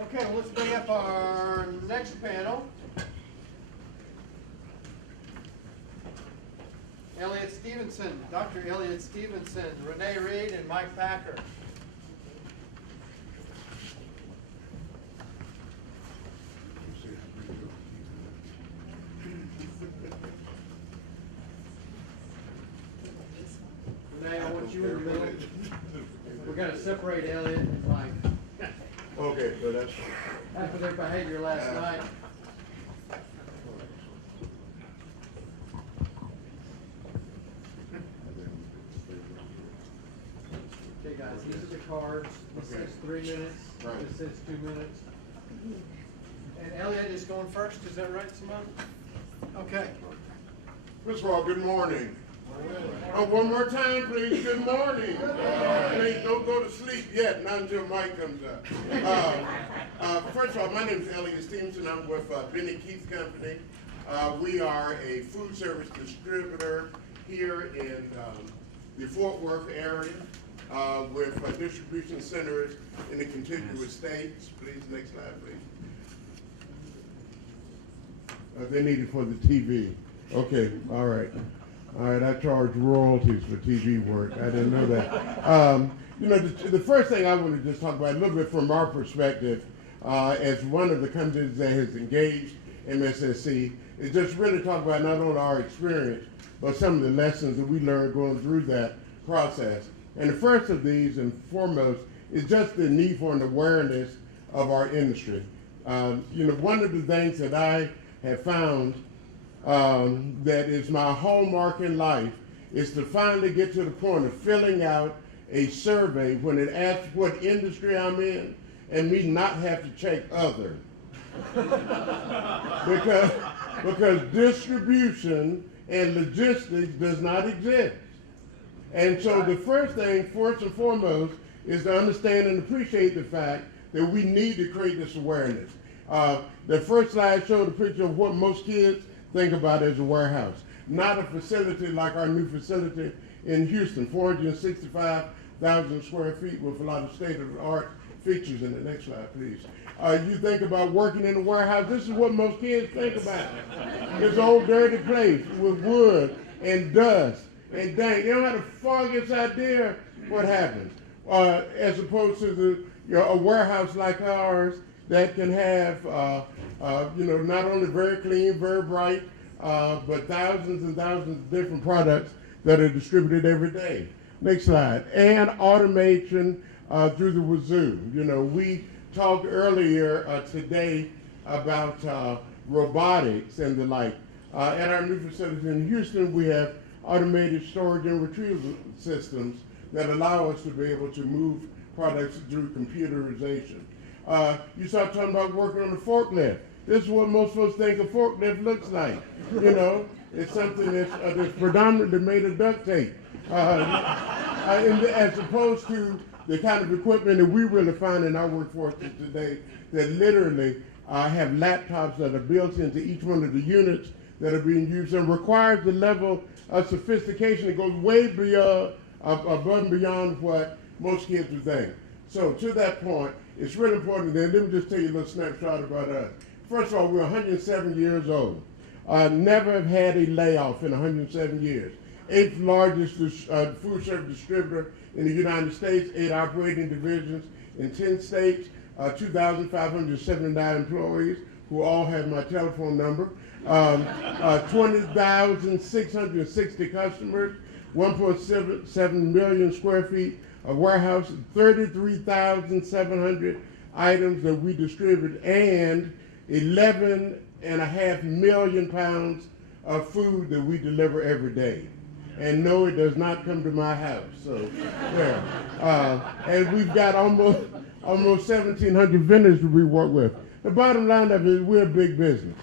Okay, well, let's bring up our next panel. Elliot Stevenson, Dr. Elliot Stevenson, Renee Reed, and Mike Packer. Renee, I want you in the middle. We're going to separate Elliot and Mike. Okay, so that's After their behavior last night. Okay, guys, these are the cards. This says 3 minutes. Right. This says 2 minutes. And Elliot is going first. Is that right, Simone? Okay. First of all, good morning. Oh, one more time, please. Good morning. Please don't go to sleep yet, not until Mike comes up. First of all, my name is Elliot Stevenson. I'm with Benny Keith Company. We are a food service distributor here in the Fort Worth area with distribution centers in the contiguous states. Please, next slide, please. They need it for the TV. Okay, all right. All right, I charge royalties for TV work. I didn't know that. The first thing I want to just talk about a little bit from our perspective as one of the companies that has engaged MSSC is just really talk about not only our experience, but some of the lessons that we learned going through that process. And the first of these and foremost is just the need for an awareness of our industry. One of the things that I have found that is my hallmark in life is to finally get to the point of filling out a survey when it asks what industry I'm in and me not have to check other. because distribution and logistics does not exist. And so the first thing, first and foremost, is to understand and appreciate the fact that we need to create this awareness. The first slide showed a picture of what most kids think about as a warehouse. Not a facility like our new facility in Houston, 465,000 square feet with a lot of state-of-the-art features. In the next slide, please. You think about working in a warehouse, this is what most kids think about. It's an old dirty place with wood and dust and dank. You don't have the foggiest idea what happens. As opposed to a warehouse like ours that can have not only very clean, very bright, but thousands and thousands of different products that are distributed every day. Next slide. And automation through the wazoo. We talked earlier today about robotics and the like. At our new facility in Houston, we have automated storage and retrieval systems that allow us to be able to move products through computerization. You start talking about working on the forklift. This is what most folks think a forklift looks like. It's something that's predominantly made of duct tape, as opposed to the kind of equipment that we really find in our workforce today that literally have laptops that are built into each one of the units that are being used and requires the level of sophistication that goes way beyond, above and beyond what most kids would think. So to that point, it's really important. Then let me just tell you a little snapshot about us. First of all, we're 107 years old. Never have had a layoff in 107 years. 8th largest food service distributor in the United States, 8 operating divisions in 10 states, 2,579 employees who all have my telephone number, 20,660 customers, 1.7 million square feet of warehouse, 33,700 items that we distribute, and 11.5 million pounds of food that we deliver every day. And no, it does not come to my house. So there. And we've got almost 1,700 vendors that we work with. The bottom line of it is we're a big business,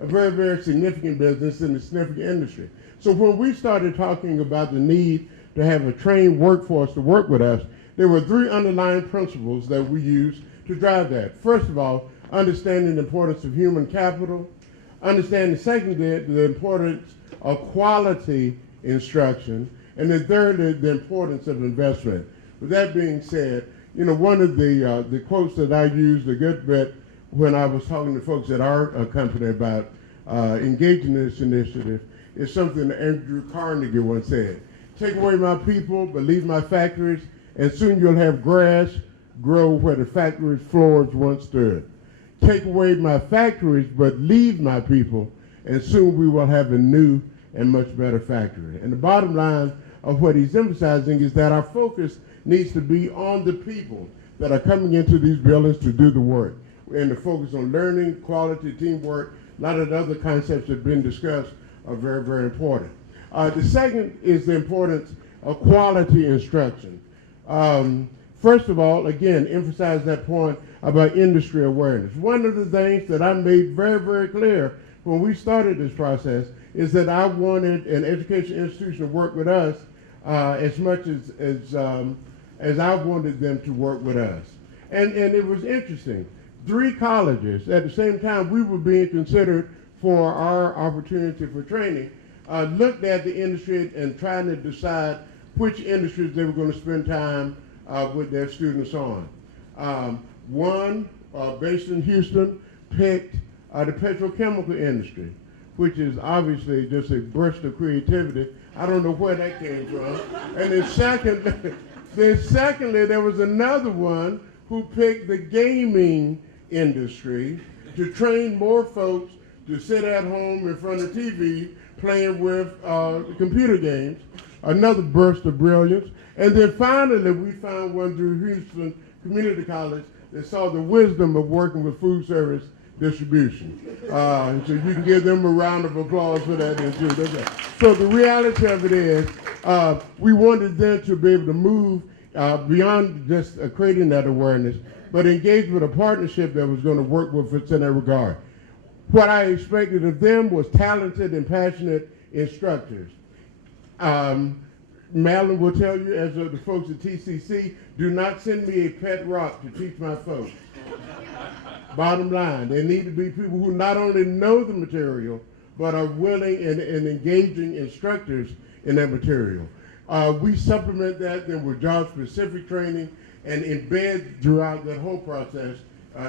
a very, very significant business in a significant industry. So when we started talking about the need to have a trained workforce to work with us, there were 3 underlying principles that we used to drive that. First of all, understanding the importance of human capital, understanding secondly the importance of quality instruction, and then thirdly the importance of investment. With that being said, You know, one of the quotes that I used a good bit when I was talking to folks at our company about engaging in this initiative is something that Andrew Carnegie once said. Take away my people, but leave my factories, and soon you'll have grass grow where the factory's floors once stood. Take away my factories, but leave my people, and soon we will have a new and much better factory. And the bottom line of what he's emphasizing is that our focus needs to be on the people that are coming into these buildings to do the work. And the focus on learning, quality, teamwork, a lot of the other concepts that have been discussed are very, very important. The second is the importance of quality instruction. First of all, again, emphasize that point about industry awareness. One of the things that I made very, very clear when we started this process is that I wanted an education institution to work with us as much as I wanted them to work with us. And it was interesting. 3 colleges, at the same time we were being considered for our opportunity for training, looked at the industry and trying to decide which industries they were going to spend time with their students on. One, based in Houston, picked the petrochemical industry, which is obviously just a burst of creativity. I don't know where that came from. And then secondly, there was another one who picked the gaming industry to train more folks to sit at home in front of TV playing with computer games. Another burst of brilliance. And then finally, we found one through Houston Community College that saw the wisdom of working with food service distribution. So you can give them a round of applause for that. So the reality of it is, we wanted them to be able to move beyond just creating that awareness, but engage with a partnership that was going to work with us in that regard. What I expected of them was talented and passionate instructors. Madeline will tell you, as the folks at TCC, do not send me a pet rock to teach my folks. Bottom line, there need to be people who not only know the material, but are willing and engaging instructors in that material. We supplement that then with job-specific training and embed throughout that whole process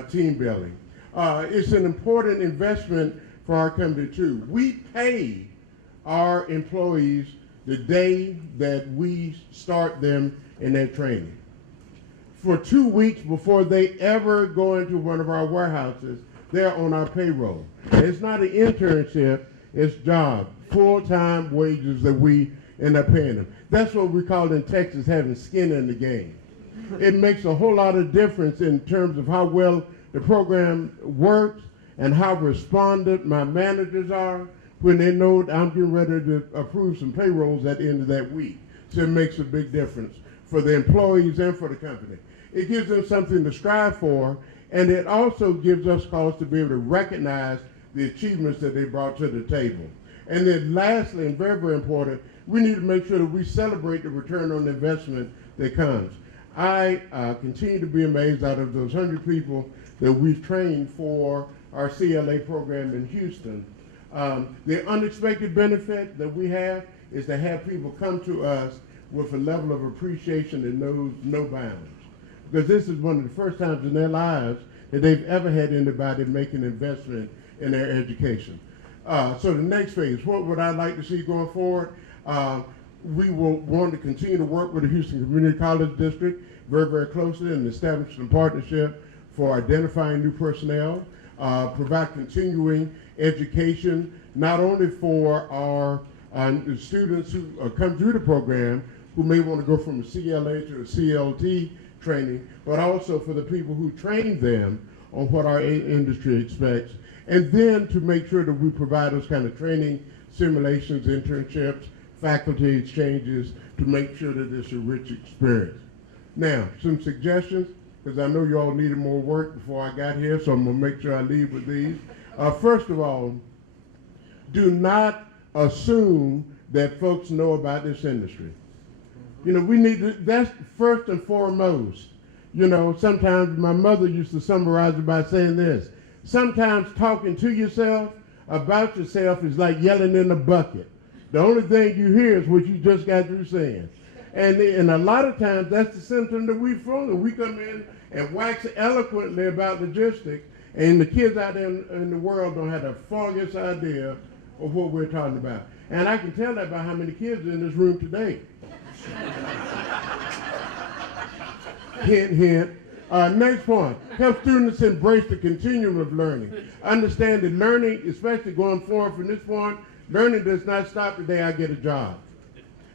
team building. It's an important investment for our company too. We pay our employees the day that we start them in their training. For 2 weeks before they ever go into one of our warehouses, they're on our payroll. It's not an internship, it's job, full-time wages that we end up paying them. That's what we call in Texas having skin in the game. It makes a whole lot of difference in terms of how well the program works and how respondent my managers are when they know I'm getting ready to approve some payrolls at the end of that week. So it makes a big difference for the employees and for the company. It gives them something to strive for, and it also gives us cause to be able to recognize the achievements that they brought to the table. And then lastly, and very, very important, we need to make sure that we celebrate the return on investment that comes. I continue to be amazed out of those 100 people that we've trained for our CLA program in Houston. The unexpected benefit that we have is to have people come to us with a level of appreciation that knows no bounds. Because this is one of the first times in their lives that they've ever had anybody make an investment in their education. So the next phase, what would I like to see going forward? We will want to continue to work with the Houston Community College District very, very closely and establish a partnership for identifying new personnel, provide continuing education, not only for our students who come through the program who may want to go from a CLA to a CLT training, but also for the people who train them on what our industry expects, and then to make sure that we provide those kind of training, simulations, internships, faculty exchanges to make sure that it's a rich experience. Now, some suggestions, because I know you all needed more work before I got here, so I'm going to make sure I leave with these. First of all, do not assume that folks know about this industry. You know, we need to, that's first and foremost. You know, sometimes my mother used to summarize it by saying this: sometimes talking to yourself about yourself is like yelling in a bucket. The only thing you hear is what you just got through saying. And a lot of times that's the symptom that we feel. We come in and wax eloquently about logistics, and the kids out there in the world don't have the foggiest idea of what we're talking about. And I can tell that by how many kids are in this room today. Hint, hint. Next point, help students embrace the continuum of learning. Understand that learning, especially going forward from this point, learning does not stop the day I get a job.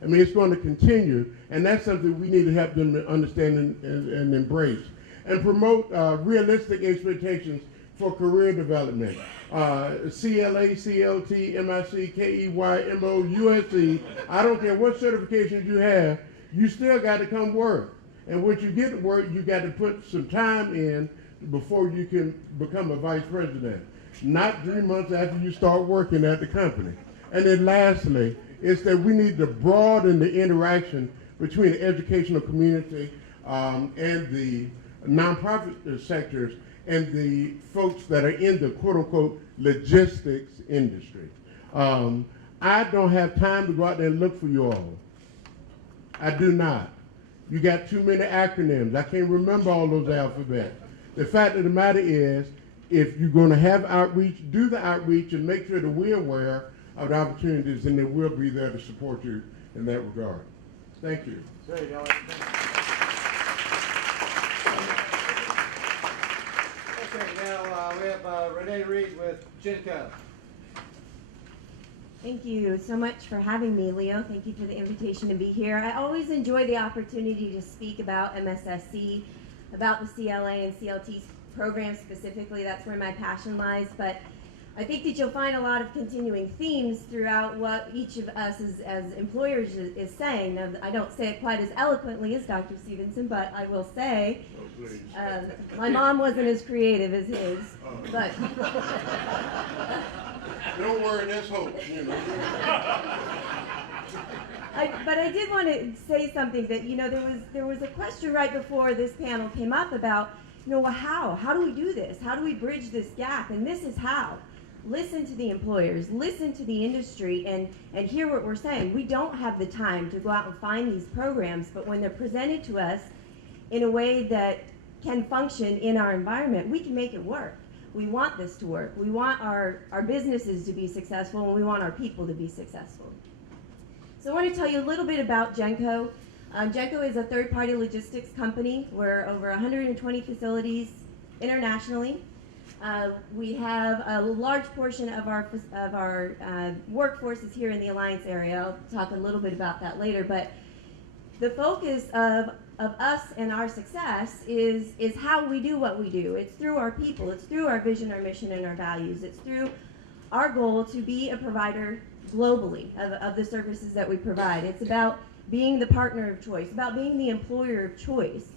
I mean, it's going to continue, and that's something we need to help them to understand and embrace. And promote realistic expectations for career development. CLA, CLT, MIC, KEY, MO, USC, I don't care what certifications you have, you still got to come work. And once you get to work, you got to put some time in before you can become a vice president. Not 3 months after you start working at the company. And then lastly, is that we need to broaden the interaction between the educational community and the nonprofit sectors and the folks that are in the quote-unquote logistics industry. I don't have time to go out there and look for you all. I do not. You got too many acronyms. I can't remember all those alphabets. The fact of the matter is, if you're going to have outreach, do the outreach and make sure that we're aware of the opportunities, and that we'll be there to support you in that regard. Thank you. Great, Elliot. Okay, now we have Renee Reed with Genco. Thank you so much for having me, Leo. Thank you for the invitation to be here. I always enjoy the opportunity to speak about MSSC, about the CLA and CLT programs specifically. That's where my passion lies. But I think that you'll find a lot of continuing themes throughout what each of us as employers is saying. Now, I don't say it quite as eloquently as Dr. Stevenson, but I will say my mom wasn't as creative as his. But don't worry, there's hope. You know. But I did want to say something that, you know, there was a question right before this panel came up about, you know, well, how do we do this? How do we bridge this gap? And this is how. Listen to the employers, listen to the industry, and hear what we're saying. We don't have the time to go out and find these programs, but when they're presented to us in a way that can function in our environment, we can make it work. We want this to work. We want our businesses to be successful, and we want our people to be successful. So I want to tell you a little bit about Genco. Genco is a third-party logistics company. We're over 120 facilities internationally. We have a large portion of our workforce is here in the Alliance area. I'll talk a little bit about that later. But the focus of us and our success is how we do what we do. It's through our people. It's through our vision, our mission, and our values. It's through our goal to be a provider globally of the services that we provide. It's about being the partner of choice, about being the employer of choice.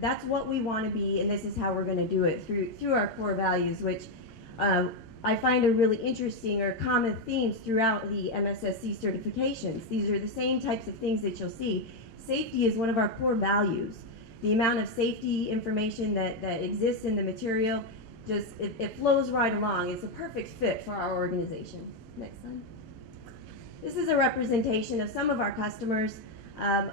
That's what we want to be, and this is how we're going to do it through our core values, which I find are really interesting or common themes throughout the MSSC certifications. These are the same types of things that you'll see. Safety is one of our core values. The amount of safety information that exists in the material, it flows right along. It's a perfect fit for our organization. Next slide. This is a representation of some of our customers.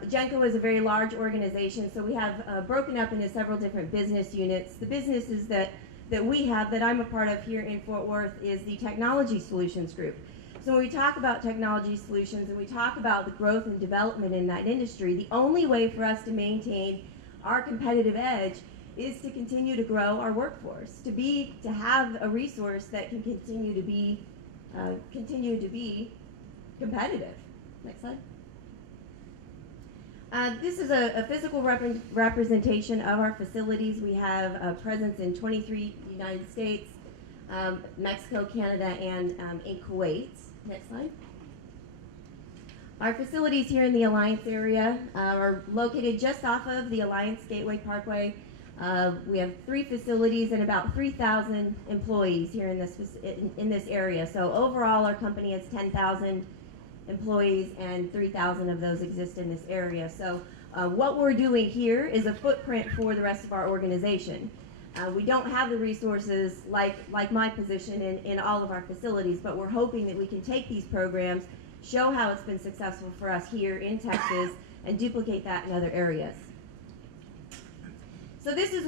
Genco is a very large organization, so we have broken up into several different business units. The businesses that we have, that I'm a part of here in Fort Worth, is the Technology Solutions Group. So when we talk about technology solutions and we talk about the growth and development in that industry, the only way for us to maintain our competitive edge is to continue to grow our workforce, to have a resource that can continue to be competitive. Next slide. This is a physical representation of our facilities. We have a presence in 23 United States, Mexico, Canada, and in Kuwait. Next slide. Our facilities here in the Alliance area are located just off of the Alliance Gateway Parkway. We have 3 facilities and about 3,000 employees here in this area. So overall, our company has 10,000 employees, and 3,000 of those exist in this area. So what we're doing here is a footprint for the rest of our organization. We don't have the resources like my position in all of our facilities, but we're hoping that we can take these programs, show how it's been successful for us here in Texas, and duplicate that in other areas. So this is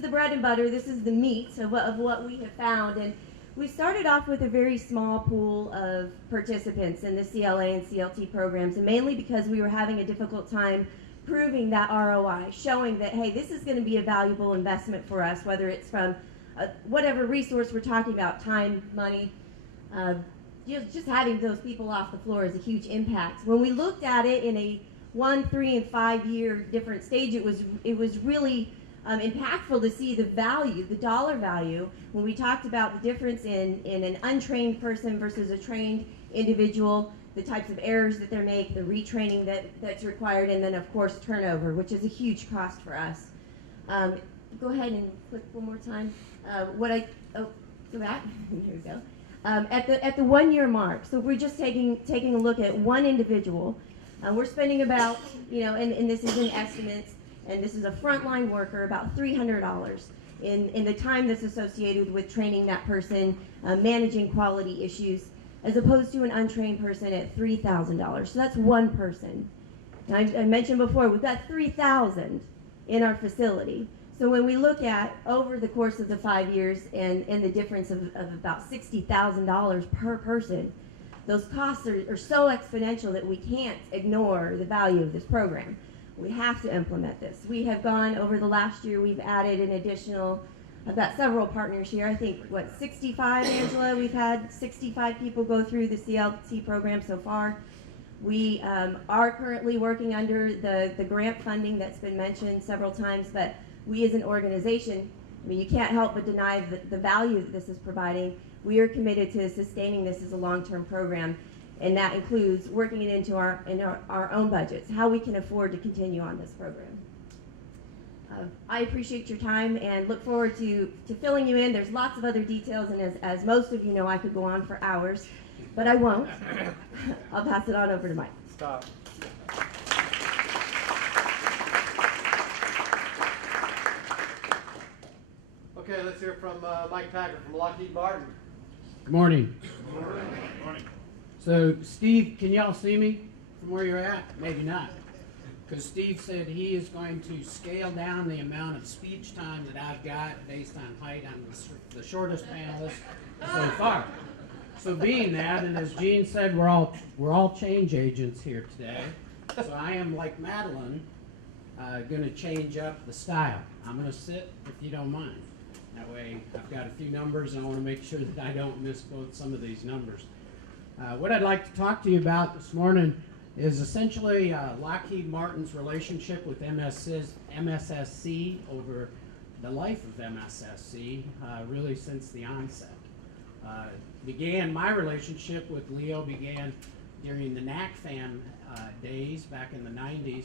the bread and butter, this is the meat of what we have found. And we started off with a very small pool of participants in the CLA and CLT programs, and mainly because we were having a difficult time proving that ROI, showing that, hey, this is going to be a valuable investment for us, whether it's from whatever resource we're talking about, time, money. Just having those people off the floor is a huge impact. When we looked at it in a 1, 3, and 5 year different stage, it was really impactful to see the value, the dollar value, when we talked about the difference in an untrained person versus a trained individual, the types of errors that they make, the retraining that's required, and then of course turnover, which is a huge cost for us. Go ahead and click one more time. Go back. Here we go. At the 1 year mark, so if we're just taking a look at one individual, we're spending about, and this is in estimates, and this is a frontline worker, about $300 in the time that's associated with training that person, managing quality issues, as opposed to an untrained person at $3,000. So that's one person. Now, I mentioned before, we've got 3,000 in our facility. So when we look at over the course of the 5 years and the difference of about $60,000 per person, those costs are so exponential that we can't ignore the value of this program. We have to implement this. We have gone over the last year, we've added an additional, I've got several partners here, I think, 65, Angela? We've had 65 people go through the CLT program so far. We are currently working under the grant funding that's been mentioned several times, but we as an organization, I mean, you can't help but deny the value that this is providing. We are committed to sustaining this as a long-term program, and that includes working it into our own budgets, how we can afford to continue on this program. I appreciate your time and look forward to filling you in. There's lots of other details, and as most of you know, I could go on for hours, but I won't. I'll pass it on over to Mike. Stop. Okay, let's hear from Mike Taggart from Lockheed Martin. Good morning. Good morning. So, Steve, can y'all see me from where you're at? Maybe not. Because Steve said he is going to scale down the amount of speech time that I've got based on height. I'm the shortest panelist so far. So being that, and as Gene said, we're all change agents here today. So I am, like Madeline, going to change up the style. I'm going to sit, if you don't mind. That way, I've got a few numbers, and I want to make sure that I don't misquote some of these numbers. What I'd like to talk to you about this morning is essentially Lockheed Martin's relationship with MSSC over the life of MSSC, really since the onset. My relationship with Leo began during the NACFAM days back in the 90s,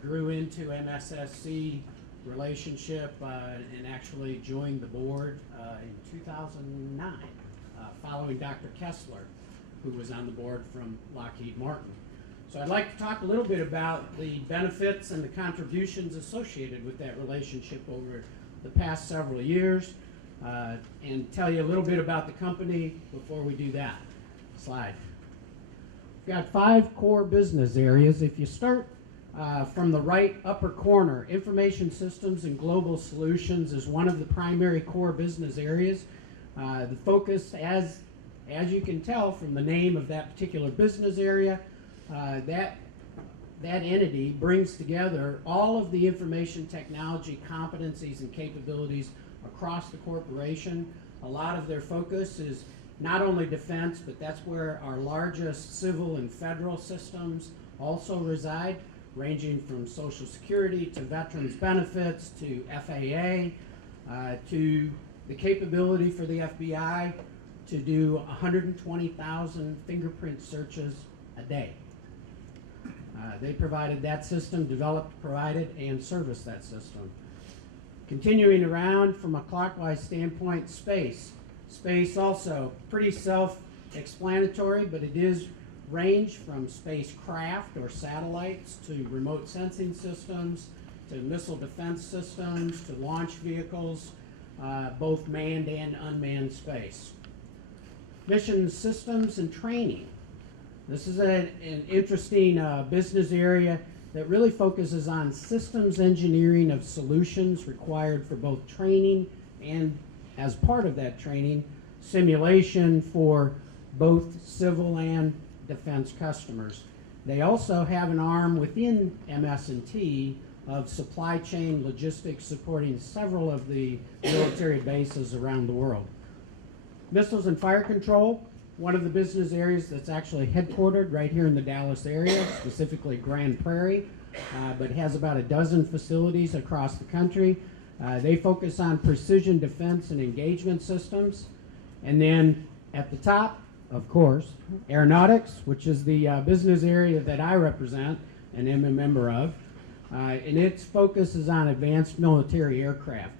grew into MSSC relationship and actually joined the board in 2009, following Dr. Kessler, who was on the board from Lockheed Martin. So I'd like to talk a little bit about the benefits and the contributions associated with that relationship over the past several years, and tell you a little bit about the company before we do that. Slide. We've got 5 core business areas. If you start from the right upper corner, Information Systems and Global Solutions is one of the primary core business areas. The focus, as you can tell from the name of that particular business area, that entity brings together all of the information technology competencies and capabilities across the corporation. A lot of their focus is not only defense, but that's where our largest civil and federal systems also reside, ranging from Social Security to Veterans Benefits to FAA to the capability for the FBI to do 120,000 fingerprint searches a day. They provided that system, developed, provided, and serviced that system. Continuing around from a clockwise standpoint, space. Space also pretty self-explanatory, but it is range from spacecraft or satellites to remote sensing systems to missile defense systems to launch vehicles, both manned and unmanned space. Mission systems and training. This is an interesting business area that really focuses on systems engineering of solutions required for both training and, as part of that training, simulation for both civil and defense customers. They also have an arm within MS&T of supply chain logistics supporting several of the military bases around the world. Missiles and Fire Control, one of the business areas that's actually headquartered right here in the Dallas area, specifically Grand Prairie, but has about a dozen facilities across the country. They focus on precision defense and engagement systems. And then at the top, of course, Aeronautics, which is the business area that I represent and am a member of. And its focus is on advanced military aircraft.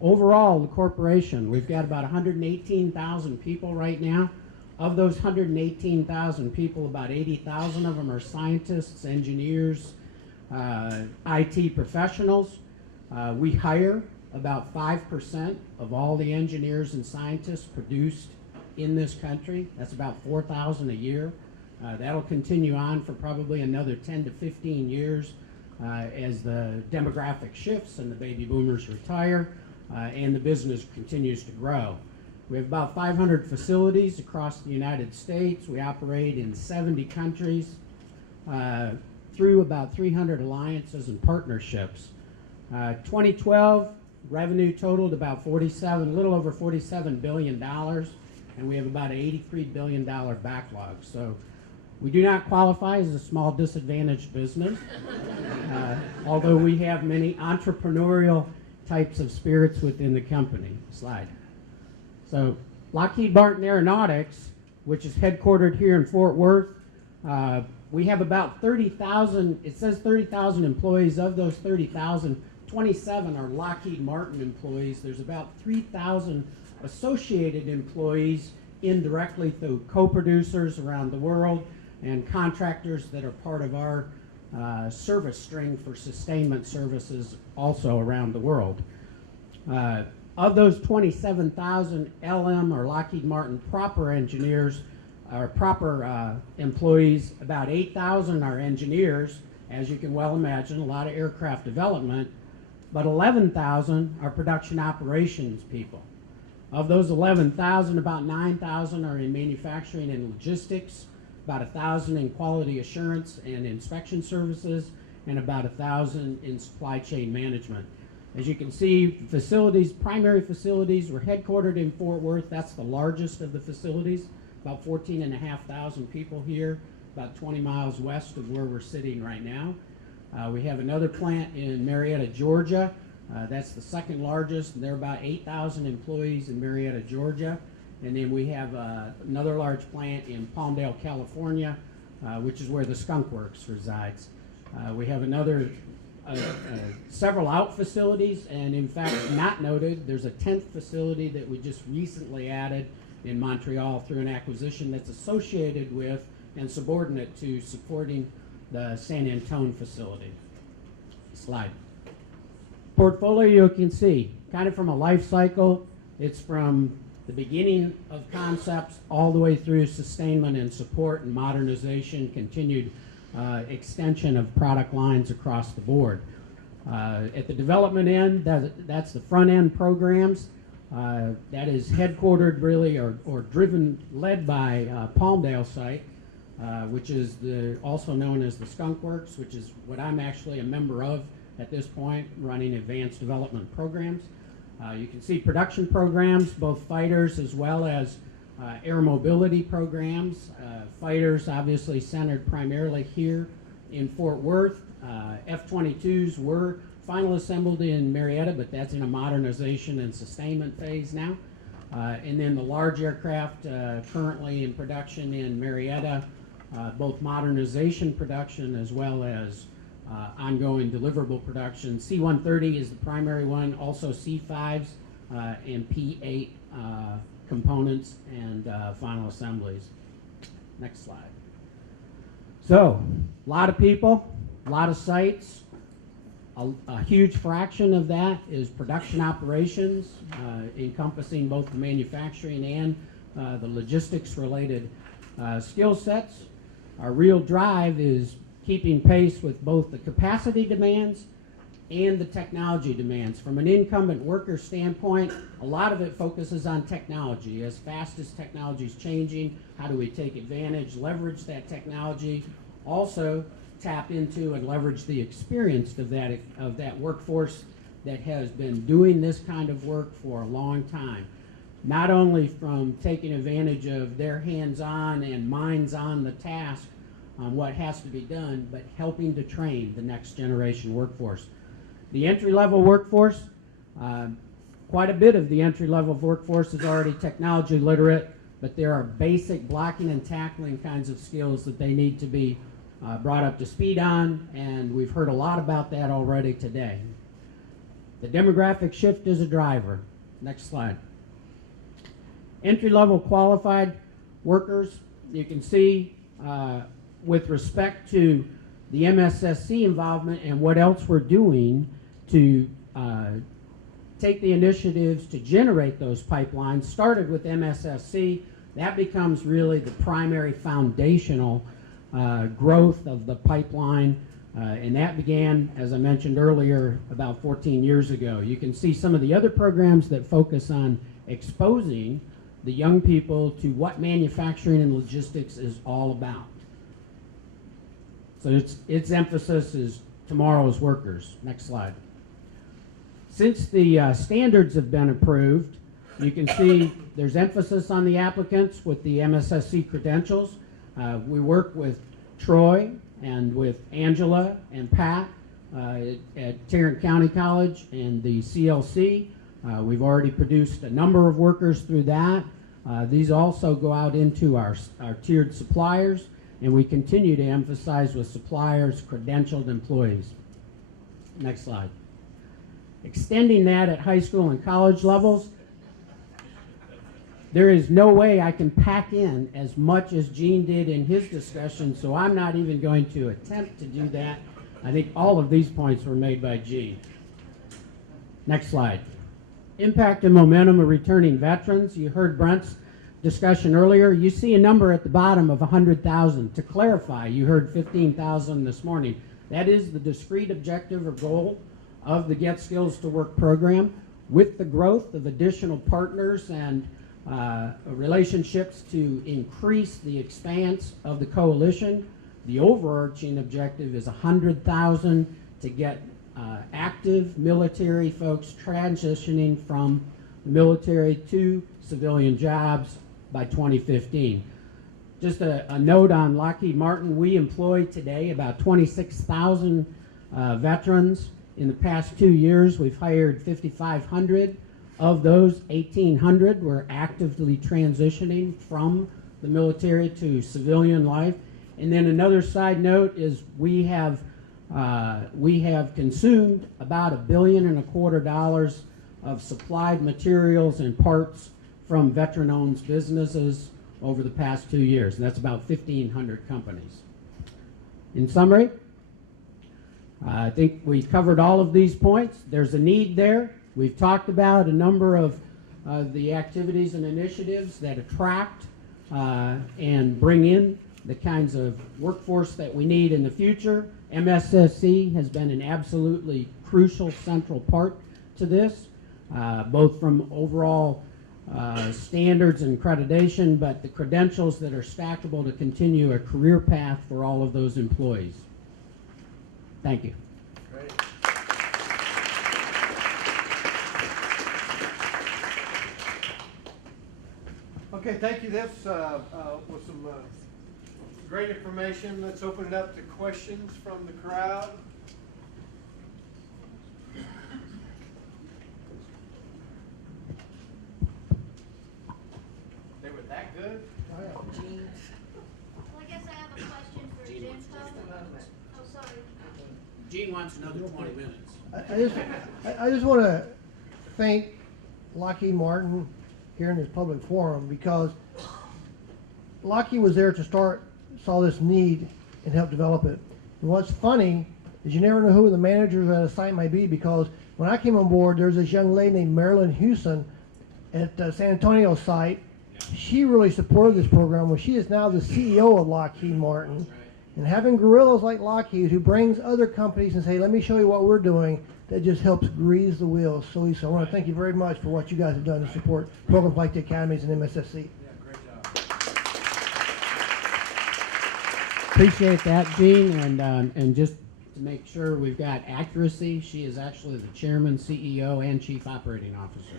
Overall, the corporation, we've got about 118,000 people right now. Of those 118,000 people, about 80,000 of them are scientists, engineers, IT professionals. We hire about 5% of all the engineers and scientists produced in this country. That's about 4,000 a year. That'll continue on for probably another 10 to 15 years as the demographic shifts and the baby boomers retire and the business continues to grow. We have about 500 facilities across the United States. We operate in 70 countries through about 300 alliances and partnerships. 2012 revenue totaled about a little over $47 billion, and we have about an $83 billion backlog. So we do not qualify as a small disadvantaged business, although we have many entrepreneurial types of spirits within the company. Slide. So Lockheed Martin Aeronautics, which is headquartered here in Fort Worth, we have about 30,000, it says 30,000 employees. Of those 30,000, 27 are Lockheed Martin employees. There's about 3,000 associated employees indirectly through co-producers around the world and contractors that are part of our service string for sustainment services also around the world. Of those 27,000 LM or Lockheed Martin proper engineers or proper employees, about 8,000 are engineers, as you can well imagine, a lot of aircraft development, but 11,000 are production operations people. Of those 11,000, about 9,000 are in manufacturing and logistics, about 1,000 in quality assurance and inspection services, and about 1,000 in supply chain management. As you can see, facilities, primary facilities, were headquartered in Fort Worth. That's the largest of the facilities, about 14,500 people here, about 20 miles west of where we're sitting right now. We have another plant in Marietta, Georgia. That's the second largest, and there are about 8,000 employees in Marietta, Georgia. And then we have another large plant in Palmdale, California, which is where the Skunk Works resides. We have several out facilities, and in fact, not noted, there's a 10th facility that we just recently added in Montreal through an acquisition that's associated with and subordinate to supporting the San Antone facility. Slide. Portfolio, you can see, kind of from a life cycle, it's from the beginning of concepts all the way through sustainment and support and modernization, continued extension of product lines across the board. At the development end, that's the front end programs. That is headquartered really or driven, led by Palmdale site, which is also known as the Skunk Works, which is what I'm actually a member of at this point, running advanced development programs. You can see production programs, both fighters as well as air mobility programs. Fighters obviously centered primarily here in Fort Worth. F-22s were final assembled in Marietta, but that's in a modernization and sustainment phase now. And then the large aircraft currently in production in Marietta, both modernization production as well as ongoing deliverable production. C-130 is the primary one, also C-5s and P-8 components and final assemblies. Next slide. So, a lot of people, a lot of sites. A huge fraction of that is production operations, encompassing both the manufacturing and the logistics related skill sets. Our real drive is keeping pace with both the capacity demands and the technology demands. From an incumbent worker standpoint, a lot of it focuses on technology. As fast as technology is changing, how do we take advantage, leverage that technology, also tap into and leverage the experience of that workforce that has been doing this kind of work for a long time. Not only from taking advantage of their hands-on and minds-on the task on what has to be done, but helping to train the next generation workforce. The entry-level workforce, quite a bit of the entry-level workforce is already technology literate, but there are basic blocking and tackling kinds of skills that they need to be brought up to speed on, and we've heard a lot about that already today. The demographic shift is a driver. Next slide. Entry-level qualified workers, you can see with respect to the MSSC involvement and what else we're doing to take the initiatives to generate those pipelines, started with MSSC. That becomes really the primary foundational growth of the pipeline, and that began, as I mentioned earlier, about 14 years ago. You can see some of the other programs that focus on exposing the young people to what manufacturing and logistics is all about. So its emphasis is tomorrow's workers. Next slide. Since the standards have been approved, you can see there's emphasis on the applicants with the MSSC credentials. We work with Troy and with Angela and Pat at Tarrant County College and the CLC. We've already produced a number of workers through that. These also go out into our tiered suppliers, and we continue to emphasize with suppliers credentialed employees. Next slide. Extending that at high school and college levels, there is no way I can pack in as much as Gene did in his discussion, so I'm not even going to attempt to do that. I think all of these points were made by Gene. Next slide. Impact and momentum of returning veterans. You heard Brent's discussion earlier. You see a number at the bottom of 100,000. To clarify, you heard 15,000 this morning. That is the discrete objective or goal of the Get Skills to Work program. With the growth of additional partners and relationships to increase the expanse of the coalition, the overarching objective is 100,000 to get active military folks transitioning from the military to civilian jobs by 2015. Just a note on Lockheed Martin, we employ today about 26,000 veterans. In the past 2 years, we've hired 5,500. Of those, 1,800 were actively transitioning from the military to civilian life. And then another side note is we have consumed about $1.25 billion of supplied materials and parts from veteran-owned businesses over the past 2 years, and that's about 1,500 companies. In summary, I think we covered all of these points. There's a need there. We've talked about a number of the activities and initiatives that attract and bring in the kinds of workforce that we need in the future. MSSC has been an absolutely crucial central part to this, both from overall standards and accreditation, but the credentials that are stackable to continue a career path for all of those employees. Thank you. Great. Okay, thank you. That's was some great information. Let's open it up to questions from the crowd. They were that good? Well, I guess I have a question for Jim. Oh, sorry. Gene wants another 20 minutes. I just want to thank Lockheed Martin here in this public forum, because Lockheed was there to saw this need and help develop it. And what's funny is you never know who the managers at a site might be, because when I came on board, there's this young lady named Marilyn Hewson at the San Antonio site, she really supported this program. Well, she is now the CEO of Lockheed Martin. And having gorillas like Lockheed who brings other companies and say, let me show you what we're doing, that just helps grease the wheels. So Lisa, I want to thank you very much for what you guys have done to support programs like the academies and MSSC. Appreciate that, Gene, and just to make sure we've got accuracy, she is actually the chairman, CEO, and chief operating officer.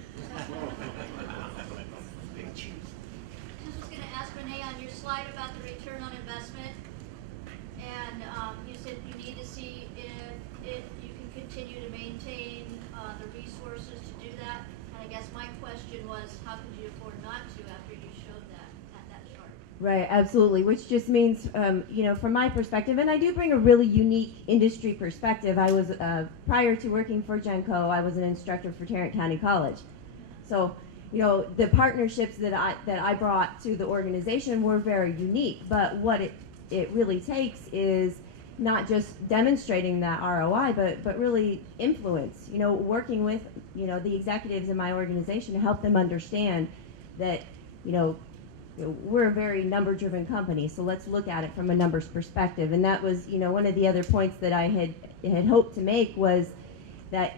Just was gonna ask Renee on your slide about the return on investment, and you said you need to see if you can continue to maintain the resources to do that. And I guess my question was, how could you afford not to after you showed that at that chart? Right, absolutely, which just means, you know, from my perspective, and I do bring a really unique industry perspective. I was, prior to working for Genco, I was an instructor for Tarrant County College. So, you know, the partnerships that I brought to the organization were very unique, but what it really takes is not just demonstrating that ROI, but really influence, you know, working with, you know, the executives in my organization to help them understand that, you know, we're a very number-driven company, so let's look at it from a numbers perspective. And that was, you know, one of the other points that I had hoped to make was that,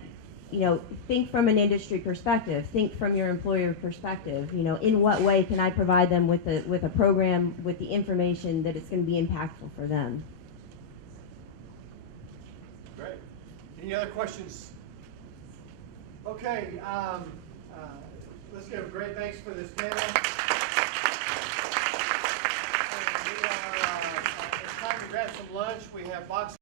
you know, think from an industry perspective, think from your employer perspective. You know, in what way can I provide them with a program, with the information that it's going to be impactful for them? Great. Any other questions? Okay, let's give a great thanks for this panel. And we are, it's time to grab some lunch. We have boxes.